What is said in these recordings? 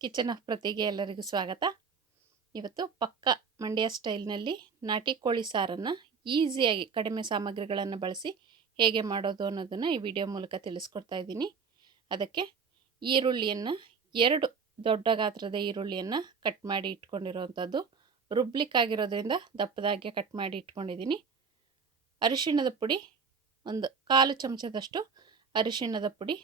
Kitchen of ಪ್ರತಿಗೆ ಎಲ್ಲರಿಗೂ ಸ್ವಾಗತ. ಇವತ್ತು ಪಕ್ಕ ಮಂಡ್ಯ ಸ್ಟೈಲ್ನಲ್ಲಿ ನಾಟಿ ಕೋಳಿ ಸಾರನ್ನು ಈಸಿಯಾಗಿ ಕಡಿಮೆ ಸಾಮಗ್ರಿಗಳನ್ನು ಬಳಸಿ ಹೇಗೆ ಮಾಡೋದು ಅನ್ನೋದನ್ನು ಈ ವಿಡಿಯೋ ಮೂಲಕ ತಿಳಿಸ್ಕೊಡ್ತಾ ಇದ್ದೀನಿ. ಅದಕ್ಕೆ ಈರುಳ್ಳಿಯನ್ನು 2 ದೊಡ್ಡ ಗಾತ್ರದ ಈರುಳ್ಳಿಯನ್ನು ಕಟ್ ಮಾಡಿ ಇಟ್ಕೊಂಡಿರೋವಂಥದ್ದು, ರುಬ್ಲಿಕ್ಕಾಗಿರೋದ್ರಿಂದ ದಪ್ಪದಾಗೆ ಕಟ್ ಮಾಡಿ ಇಟ್ಕೊಂಡಿದ್ದೀನಿ. ಅರಿಶಿಣದ ಪುಡಿ 1/4 ಚಮಚದಷ್ಟು ಅರಿಶಿಣದ ಪುಡಿ,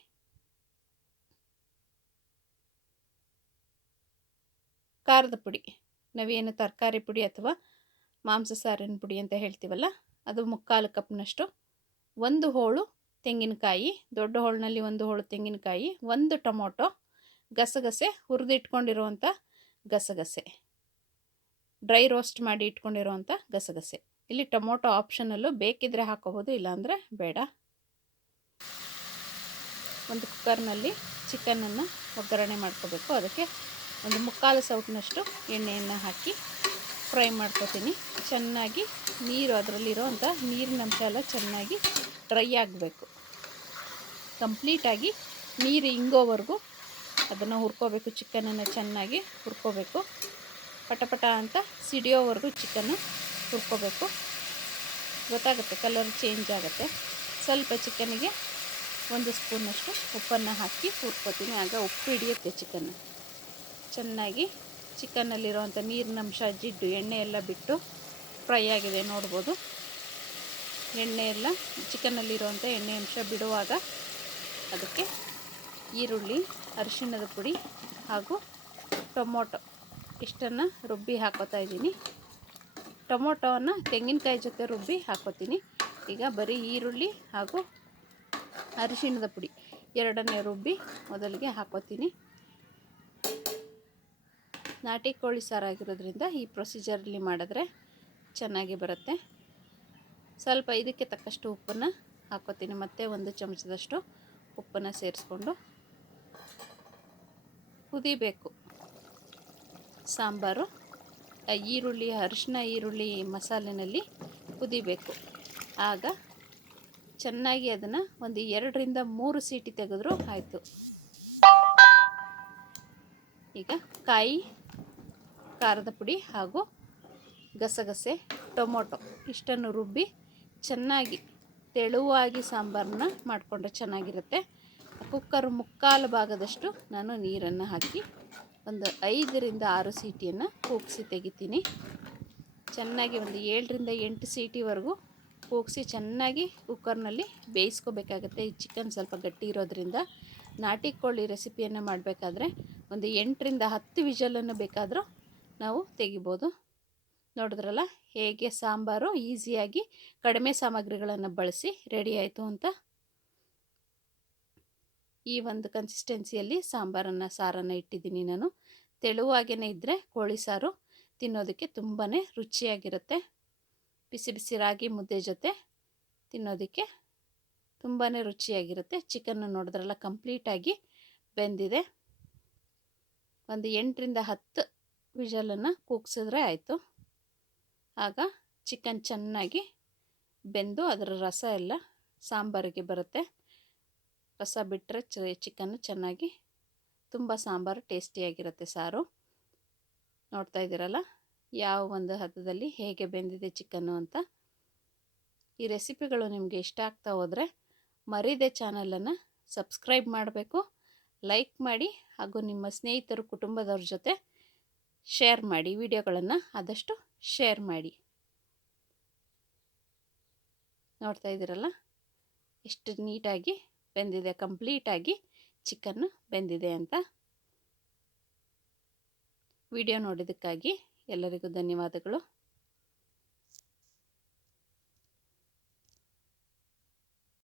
ಖಾರದ ಪುಡಿ, ನಾವೇನು ತರಕಾರಿ ಪುಡಿ ಅಥವಾ ಮಾಂಸ ಸಾರಿನ ಪುಡಿ ಅಂತ ಹೇಳ್ತೀವಲ್ಲ ಅದು 3/4 ಕಪ್ನಷ್ಟು, 1 ಹೋಳು ತೆಂಗಿನಕಾಯಿ, ದೊಡ್ಡ ಹೋಳಿನಲ್ಲಿ 1 ಹೋಳು ತೆಂಗಿನಕಾಯಿ, 1 ಟೊಮೊಟೊ, ಗಸಗಸೆ, ಹುರಿದಿಟ್ಕೊಂಡಿರುವಂಥ ಗಸಗಸೆ, ಡ್ರೈ ರೋಸ್ಟ್ ಮಾಡಿ ಇಟ್ಕೊಂಡಿರುವಂಥ ಗಸಗಸೆ. ಇಲ್ಲಿ ಟೊಮೊಟೊ ಆಪ್ಷನಲ್ಲು, ಬೇಕಿದ್ರೆ ಹಾಕೋಬೋದು, ಇಲ್ಲಾಂದರೆ ಬೇಡ. ಒಂದು ಕುಕ್ಕರ್ನಲ್ಲಿ ಚಿಕನನ್ನು ಒಗ್ಗರಣೆ ಮಾಡ್ಕೋಬೇಕು. ಅದಕ್ಕೆ 1/4 ಸೌಟಿನಷ್ಟು ಎಣ್ಣೆಯನ್ನು ಹಾಕಿ ಫ್ರೈ ಮಾಡ್ಕೋತೀನಿ. ಚೆನ್ನಾಗಿ ನೀರು, ಅದರಲ್ಲಿರೋವಂಥ ನೀರಿನ ಅಂಶ ಎಲ್ಲ ಚೆನ್ನಾಗಿ ಡ್ರೈ ಆಗಬೇಕು. ಕಂಪ್ಲೀಟಾಗಿ ನೀರು ಇಂಗೋವರೆಗೂ ಅದನ್ನು ಹುರ್ಕೋಬೇಕು. ಚಿಕನನ್ನು ಚೆನ್ನಾಗಿ ಹುರ್ಕೋಬೇಕು. ಪಟಪಟ ಅಂತ ಸಿಡಿಯೋವರೆಗೂ ಚಿಕನ್ನು ಹುರ್ಕೋಬೇಕು. ಗೊತ್ತಾಗುತ್ತೆ, ಕಲರ್ ಚೇಂಜ್ ಆಗುತ್ತೆ. ಸ್ವಲ್ಪ ಚಿಕನ್ನಿಗೆ 1 ಸ್ಪೂನಷ್ಟು ಉಪ್ಪನ್ನು ಹಾಕಿ ಹುರ್ಕೋತೀನಿ. ಆಗ ಉಪ್ಪು ಹಿಡಿಯುತ್ತೆ ಚಿಕನ್ನು. ಚೆನ್ನಾಗಿ ಚಿಕನ್ನಲ್ಲಿರೋವಂಥ ನೀರಿನ ಅಂಶ, ಜಿಡ್ಡು, ಎಣ್ಣೆ ಎಲ್ಲ ಬಿಟ್ಟು ಫ್ರೈ ಆಗಿದೆ ನೋಡ್ಬೋದು. ಎಣ್ಣೆ ಎಲ್ಲ ಚಿಕನ್ನಲ್ಲಿರುವಂಥ ಎಣ್ಣೆ ಅಂಶ ಬಿಡುವಾಗ ಅದಕ್ಕೆ ಈರುಳ್ಳಿ, ಅರಿಶಿಣದ ಪುಡಿ ಹಾಗೂ ಟೊಮೊಟೊ ಇಷ್ಟನ್ನು ರುಬ್ಬಿ ಹಾಕೋತಾ ಇದ್ದೀನಿ. ಟೊಮೊಟೊವನ್ನು ತೆಂಗಿನಕಾಯಿ ಜೊತೆ ರುಬ್ಬಿ ಹಾಕೋತೀನಿ. ಈಗ ಬರೀ ಈರುಳ್ಳಿ ಹಾಗೂ ಅರಿಶಿಣದ ಪುಡಿ ಎರಡನ್ನೇ ರುಬ್ಬಿ ಮೊದಲಿಗೆ ಹಾಕೋತೀನಿ. ನಾಟಿ ಕೋಳಿ ಸಾರಾಗಿರೋದ್ರಿಂದ ಈ ಪ್ರೊಸೀಜರಲ್ಲಿ ಮಾಡಿದ್ರೆ ಚೆನ್ನಾಗಿ ಬರುತ್ತೆ. ಸ್ವಲ್ಪ ಇದಕ್ಕೆ ತಕ್ಕಷ್ಟು ಉಪ್ಪನ್ನು ಹಾಕೋತೀನಿ. ಮತ್ತೆ 1 ಚಮಚದಷ್ಟು ಉಪ್ಪನ್ನು ಸೇರಿಸ್ಕೊಂಡು ಕುದಿಬೇಕು ಸಾಂಬಾರು. ಈರುಳ್ಳಿ, ಅರಿಶಿಣ ಈರುಳ್ಳಿ ಮಸಾಲೆನಲ್ಲಿ ಕುದಿಬೇಕು. ಆಗ ಚೆನ್ನಾಗಿ ಅದನ್ನು 2 ರಿಂದ 3 ಸೀಟಿ ತೆಗೆದ್ರೂ ಆಯಿತು. ಈಗ ಕಾಯಿ, ಖಾರದ ಪುಡಿ ಹಾಗೂ ಗಸಗಸೆ, ಟೊಮೊಟೊ ಇಷ್ಟನ್ನು ರುಬ್ಬಿ ಚೆನ್ನಾಗಿ ತೆಳುವಾಗಿ ಸಾಂಬಾರನ್ನ ಮಾಡಿಕೊಂಡ್ರೆ ಚೆನ್ನಾಗಿರುತ್ತೆ. ಕುಕ್ಕರ್ 3/4 ಭಾಗದಷ್ಟು ನಾನು ನೀರನ್ನು ಹಾಕಿ 5 ರಿಂದ 6 ಸೀಟಿಯನ್ನು ಕೂಗಿಸಿ ತೆಗಿತೀನಿ. ಚೆನ್ನಾಗಿ 7 ರಿಂದ 8 ಸೀಟಿವರೆಗೂ ಕೂಗಿಸಿ ಚೆನ್ನಾಗಿ ಕುಕ್ಕರ್ನಲ್ಲಿ ಬೇಯಿಸ್ಕೋಬೇಕಾಗತ್ತೆ. ಈ ಚಿಕನ್ ಸ್ವಲ್ಪ ಗಟ್ಟಿ ಇರೋದ್ರಿಂದ ನಾಟಿ ಕೋಳಿ ರೆಸಿಪಿಯನ್ನು ಮಾಡಬೇಕಾದ್ರೆ 8 ರಿಂದ 10 ವಿಷಲನ್ನು ಬೇಕಾದರೂ ನಾವು ತೆಗಿಬೋದು. ನೋಡಿದ್ರಲ್ಲ ಹೇಗೆ ಸಾಂಬಾರು ಈಸಿಯಾಗಿ ಕಡಿಮೆ ಸಾಮಗ್ರಿಗಳನ್ನು ಬಳಸಿ ರೆಡಿ ಆಯಿತು ಅಂತ. ಈ ಒಂದು ಕನ್ಸಿಸ್ಟೆನ್ಸಿಯಲ್ಲಿ ಸಾರನ್ನು ಇಟ್ಟಿದ್ದೀನಿ ನಾನು. ತೆಳುವಾಗೇ ಇದ್ದರೆ ಕೋಳಿ ಸಾರು ತಿನ್ನೋದಕ್ಕೆ ತುಂಬಾ ರುಚಿಯಾಗಿರುತ್ತೆ. ಬಿಸಿ ಬಿಸಿ ರಾಗಿ ಮುದ್ದೆ ಜೊತೆ ತಿನ್ನೋದಕ್ಕೆ ತುಂಬಾ ರುಚಿಯಾಗಿರುತ್ತೆ. ಚಿಕನ್ನು ನೋಡಿದ್ರಲ್ಲ ಕಂಪ್ಲೀಟಾಗಿ ಬೆಂದಿದೆ. 8 ರಿಂದ 10 ವಿಷಲನ್ನು ಕೂಗಿಸಿದ್ರೆ ಆಯಿತು. ಆಗ ಚಿಕನ್ ಚೆನ್ನಾಗಿ ಬೆಂದು ಅದರ ರಸ ಎಲ್ಲ ಸಾಂಬಾರಿಗೆ ಬರುತ್ತೆ. ರಸ ಬಿಟ್ಟರೆ ಚಿಕನ್ನು ಚೆನ್ನಾಗಿ ತುಂಬ ಸಾಂಬಾರು ಟೇಸ್ಟಿಯಾಗಿರುತ್ತೆ ಸಾರು. ನೋಡ್ತಾ ಇದ್ದೀರಲ್ಲ ಯಾವ ಒಂದು ಹದದಲ್ಲಿ ಹೇಗೆ ಬೆಂದಿದೆ ಚಿಕನ್ನು ಅಂತ. ಈ ರೆಸಿಪಿಗಳು ನಿಮಗೆ ಇಷ್ಟ ಆಗ್ತಾ ಹೋದರೆ ಮರೀದೆ ಚಾನಲನ್ನು ಸಬ್ಸ್ಕ್ರೈಬ್ ಮಾಡಬೇಕು, ಲೈಕ್ ಮಾಡಿ ಹಾಗೂ ನಿಮ್ಮ ಸ್ನೇಹಿತರು, ಕುಟುಂಬದವ್ರ ಜೊತೆ ಶೇರ್ ಮಾಡಿ. ವಿಡಿಯೋಗಳನ್ನು ಆದಷ್ಟು ಶೇರ್ ಮಾಡಿ. ನೋಡ್ತಾ ಇದ್ದೀರಲ್ಲ ಎಷ್ಟು ನೀಟಾಗಿ ಬೆಂದಿದೆ, ಕಂಪ್ಲೀಟಾಗಿ ಚಿಕನ್ನು ಬೆಂದಿದೆ ಅಂತ. ವಿಡಿಯೋ ನೋಡಿದ್ದಕ್ಕಾಗಿ ಎಲ್ಲರಿಗೂ ಧನ್ಯವಾದಗಳು.